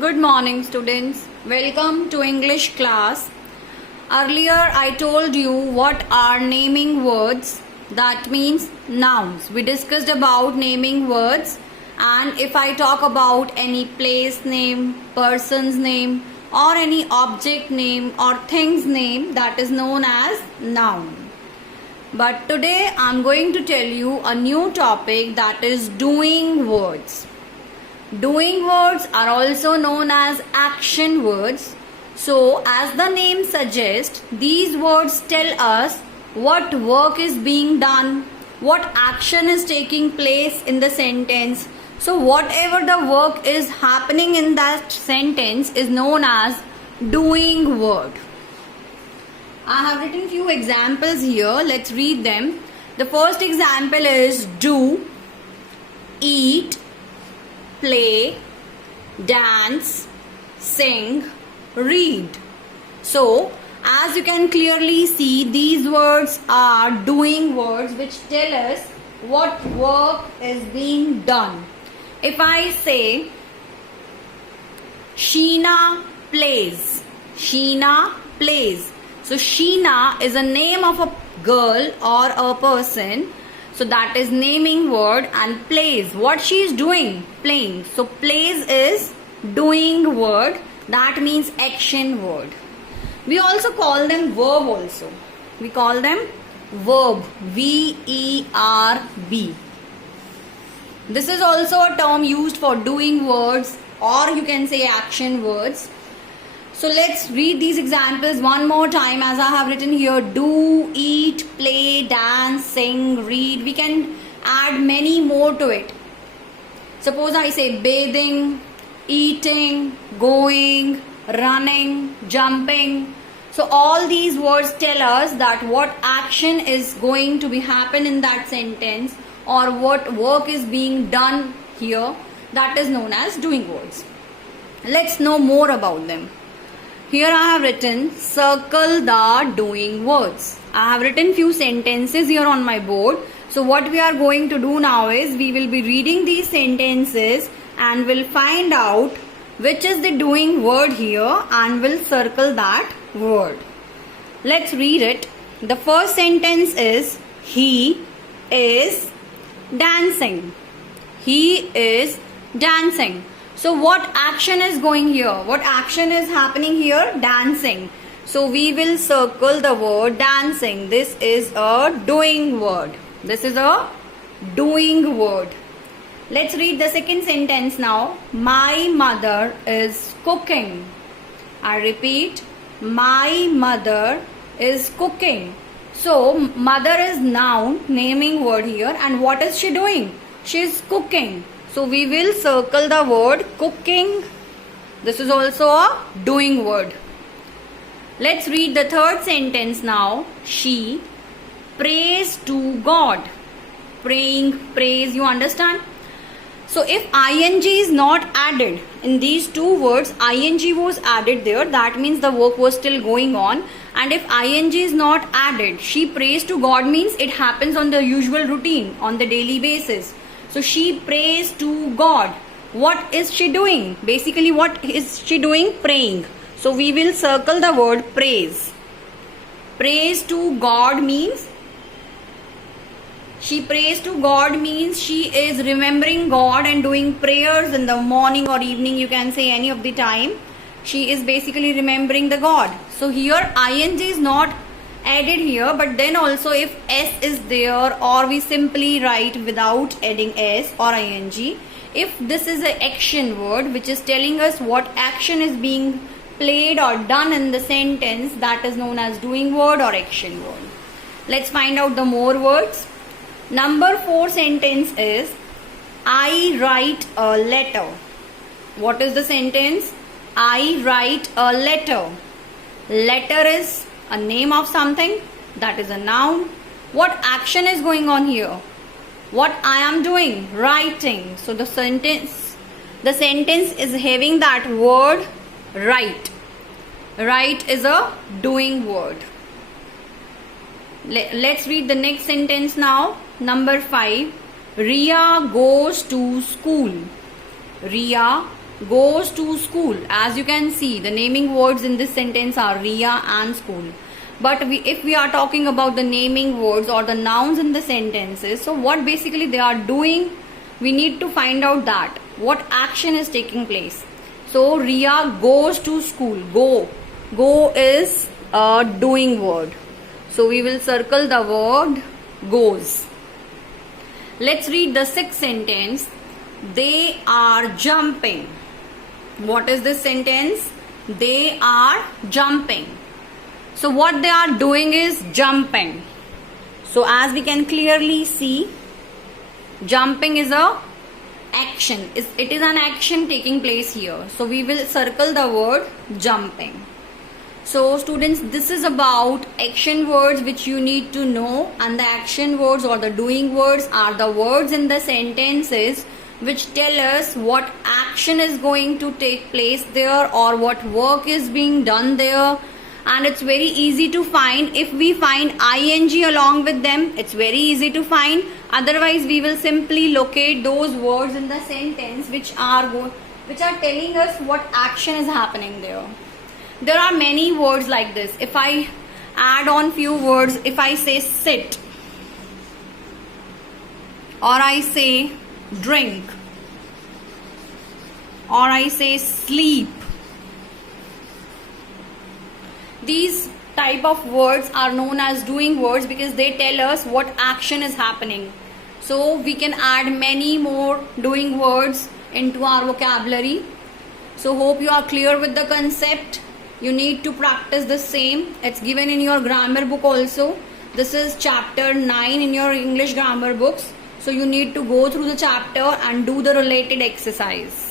Good morning, students. Welcome to English class. Earlier, I told you what are naming words. That means nouns. We discussed about naming words, and if I talk about any place name, person's name, or any object name or thing's name, that is known as noun. But today, I'm going to tell you a new topic, that is doing words. Doing words are also known as action words. So, as the name suggests, these words tell us what work is being done, what action is taking place in the sentence. So, whatever the work is happening in that sentence is known as doing word. I have written few examples here. Let's read them. The first example is do, eat, play, dance, sing, read. So, as you can clearly see, these words are doing words which tell us what work is being done. If I say Sheena plays, Sheena plays. So, Sheena is a name of a girl or a person. So that is naming word, and plays. What she is doing? Playing. So plays is doing word. That means action word. We also call them verb also. We call them verb. V-E-R-B. This is also a term used for doing words, or you can say action words. So let's read these examples one more time as I have written here. Do, eat, play, dance, sing, read. We can add many more to it. Suppose I say bathing, eating, going, running, jumping. So all these words tell us that what action is going to be happen in that sentence, or what work is being done here. That is known as doing words. Let's know more about them. Here I have written circle the doing words. I have written few sentences here on my board. So what we are going to do now is we will be reading these sentences and will find out which is the doing word here and will circle that word. Let's read it. The first sentence is he is dancing. He is dancing. So what action is going here? What action is happening here? Dancing. So we will circle the word dancing. This is a doing word. This is a doing word. Let's read the second sentence now. My mother is cooking. I repeat, my mother is cooking. So mother is noun, naming word here, and what is she doing? She is cooking. So we will circle the word cooking. This is also a doing word. Let's read the third sentence now. She prays to God. Praying, praise, you understand? So if ing is not added in these two words, ing was added there, that means the work was still going on. And if ing is not added, she prays to God means it happens on the usual routine, on the daily basis. So she prays to God. What is she doing? Basically, what is she doing? Praying. So we will circle the word praise. Praise to God means she prays to God means she is remembering God and doing prayers in the morning or evening. You can say any of the time. She is basically remembering the God. So here ing is not added here, but then also if s is there, or we simply write without adding s or ing, if this is an action word which is telling us what action is being played or done in the sentence, that is known as doing word or action word. Let's find out the more words. Number 4 sentence is I write a letter. What is the sentence? I write a letter. Letter is a name of something, that is a noun. What action is going on here? What I am doing? Writing. So the sentence is having that word write. Write is a doing word. Let's read the next sentence now. Number 5. Ria goes to school. Ria goes to school. As you can see, the naming words in this sentence are Riya and school. But if we are talking about the naming words or the nouns in the sentences, so what basically they are doing, we need to find out that what action is taking place. So Riya goes to school. Go is a doing word. So we will circle the word goes. Let's read the sixth sentence. They are jumping. What is this sentence? They are jumping. So what they are doing is jumping. So as we can clearly see, jumping is a action. It is an action taking place here. So we will circle the word jumping. So students, this is about action words which you need to know, and the action words or the doing words are the words in the sentences which tell us what action is going to take place there or what work is being done there. And it's very easy to find. If we find ing along with them, it's very easy to find. Otherwise we will simply locate those words in the sentence which are telling us what action is happening there. There are many words like this. If I add on few words, if I say sit, or I say drink, or I say sleep, these type of words are known as doing words because they tell us what action is happening. So we can add many more doing words into our vocabulary. So hope you are clear with the concept. You need to practice the same. It's given in your grammar book also. This is chapter 9 in your English grammar books. So you need to go through the chapter and do the related exercise.